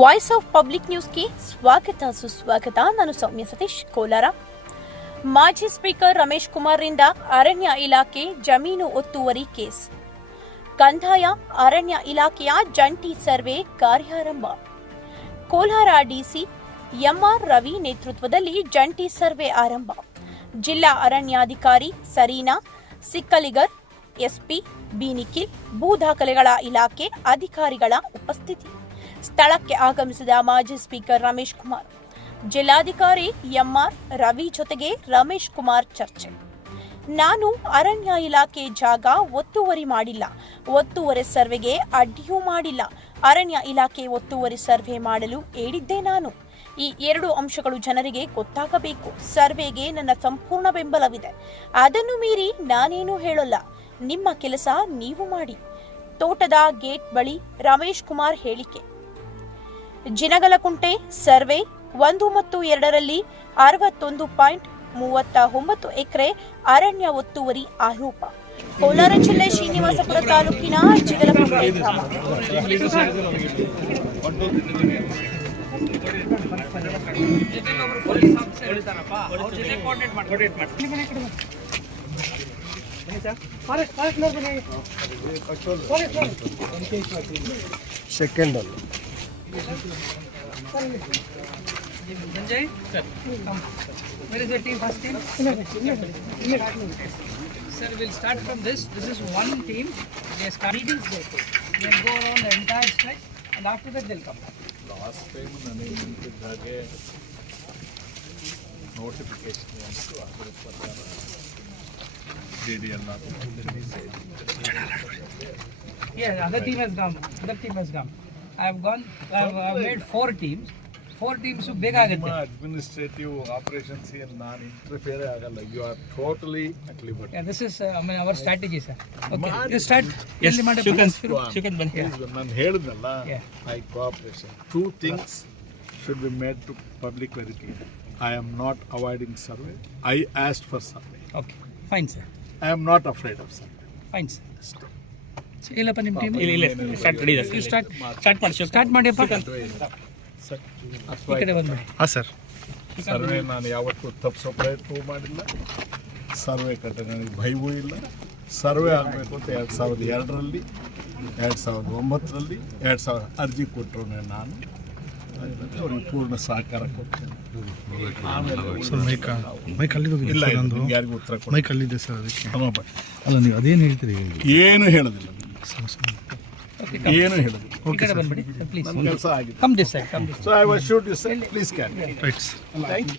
Voice of public ನ್ಯೂಸ್ಗೆ ಸ್ವಾಗತ, ಸುಸ್ವಾಗತ. ನಾನು ಸೌಮ್ಯ ಸತೀಶ್ ಕೋಲಾರ. ಮಾಜಿ ಸ್ಪೀಕರ್ ರಮೇಶ್ ಕುಮಾರ್ರಿಂದ ಅರಣ್ಯ ಇಲಾಖೆ ಜಮೀನು ಒತ್ತುವರಿ ಕೇಸ್. ಕಂದಾಯ, ಅರಣ್ಯ ಇಲಾಖೆಯ ಜಂಟಿ ಸರ್ವೆ ಕಾರ್ಯಾರಂಭ. ಕೋಲಾರ ಡಿಸಿ ಎಂಆರ್ ರವಿ ನೇತೃತ್ವದಲ್ಲಿ ಜಂಟಿ ಸರ್ವೆ ಆರಂಭ. ಜಿಲ್ಲಾ ಅರಣ್ಯಾಧಿಕಾರಿ ಸರೀನಾ, ಸಿಕ್ಕಲಿಗರ್, ಎಸ್ಪಿ ಬಿ ನಿಖಿಲ್, ಭೂ ದಾಖಲೆಗಳ ಇಲಾಖೆ ಅಧಿಕಾರಿಗಳ ಉಪಸ್ಥಿತಿ. ಸ್ಥಳಕ್ಕೆ ಆಗಮಿಸಿದ ಮಾಜಿ ಸ್ಪೀಕರ್ ರಮೇಶ್ ಕುಮಾರ್. ಜಿಲ್ಲಾಧಿಕಾರಿ ಎಂಆರ್ ರವಿ ಜೊತೆಗೆ ರಮೇಶ್ ಕುಮಾರ್ ಚರ್ಚೆ. ನಾನು ಅರಣ್ಯ ಇಲಾಖೆ ಜಾಗ ಒತ್ತುವರಿ ಮಾಡಿಲ್ಲ. ಒತ್ತುವರಿ ಸರ್ವೆಗೆ ಅಡ್ಡಿಯೂ ಮಾಡಿಲ್ಲ. ಅರಣ್ಯ ಇಲಾಖೆ ಒತ್ತುವರಿ ಸರ್ವೆ ಮಾಡಲು ಹೇಳಿದ್ದೆ ನಾನು. ಈ ಎರಡು ಅಂಶಗಳು ಜನರಿಗೆ ಗೊತ್ತಾಗಬೇಕು. ಸರ್ವೆಗೆ ನನ್ನ ಸಂಪೂರ್ಣ ಬೆಂಬಲವಿದೆ. ಅದನ್ನು ಮೀರಿ ನಾನೇನು ಹೇಳಲ್ಲ. ನಿಮ್ಮ ಕೆಲಸ ನೀವು ಮಾಡಿ. ತೋಟದ ಗೇಟ್ ಬಳಿ ರಮೇಶ್ ಕುಮಾರ್ ಹೇಳಿಕೆ. ಜಿನಗಲಕುಂಟೆ ಸರ್ವೆ ಒಂದು ಮತ್ತು ಎರಡರಲ್ಲಿ ಅರವತ್ತೊಂದು ಪಾಯಿಂಟ್ ಮೂವತ್ತ ಒಂಬತ್ತು ಎಕರೆ ಅರಣ್ಯ ಒತ್ತುವರಿ ಆರೋಪ. ಕೋಲಾರ ಜಿಲ್ಲೆ ಶ್ರೀನಿವಾಸಪುರ ತಾಲೂಕಿನ ಜಿಗಲಕುಂಟೆ ಗ್ರಾಮ. ಸೆಕೆಂಡ್ ಅಲ್ಲಿ. Sanjay? Sir. Come. Where is the team, first team? Sir, we'll start from this. This is one team. They start readings they take. They'll go around the entire stretch and after that they'll come back. Last time ನನಗೆ ಸಿಕ್ಕಿದ್ದ ಹಾಗೆ notification ಅಂತು ಅದರ ಪ್ರಕಾರ D D L Yeah, other team has come. Other team has come. I have gone, I have, I have made four teams. ಬೇಗ ಆಗುತ್ತೆ. Administrative operations ಏನು ನಾನು interfere ಆಗಲ್ಲ. You are totally at this is I mean our strategy sir okay you start ಎಲ್ಲಿ ಮಾಡಿ start. ಎಲ್ಲಿ ಮಾಡಿ ನಾನು ಹೇಳಿದ್ನಲ್ಲ I cooperation two things should be made to public very clear I am not avoiding survey I asked for survey Okay, fine, sir. I am not afraid of survey Fine, sir. ಇಲ್ಲಪ್ಪ ನಿಮ್ಮ team start ready ಇದೆ. Start start ಮಾಡಿ start ಮಾಡಿಯಪ್ಪ ಈ ಕಡೆ ಬಂದ್ಬಿಡಿ. ಹಾಂ sir. Survey ನಾನು ಯಾವತ್ತೂ ತಪ್ಪಿಸೋ ಪ್ರಯತ್ನವೂ ಮಾಡಿಲ್ಲ. ಸರ್ವೆ ಕಟ್ಟ ನನಗೆ ಭಯವೂ ಇಲ್ಲ. ಸರ್ವೆ ಆಗಬೇಕು ಅಂತ ಎರಡು ಸಾವಿರದ ಎರಡರಲ್ಲಿ ಎರಡು ಸಾವಿರದ ಒಂಬತ್ತರಲ್ಲಿ ಎರಡು ಸಾವಿರ ಅರ್ಜಿ ಕೊಟ್ಟರು ನಾನು. ಅವ್ರಿಗೆ ಪೂರ್ಣ ಸಹಕಾರ ಕೊಡ್ತೇನೆ. ಇಲ್ಲ ಇಲ್ಲ, ಯಾರಿಗೂ ಉತ್ತರ ಕೊಡ ಮೈಕ್ ಅಲ್ಲಿದೆ ಸರ್ ಅದಕ್ಕೆ. ಅಲ್ಲ ನೀವು ಅದೇನು ಹೇಳ್ತೀರಿ ಹೇಳಿ? ಏನು ಹೇಳೋದಿಲ್ಲ. ಸರ್ ಸರ್ ಏನು ಹೇಳೋದು ಈ ಕಡೆ ಬಂದ್ಬಿಡಿ. ಪ್ಲೀಸ್ ಕೆಲಸ ಆಗಿದೆ. Come this side come this so I was shoot you sir please can right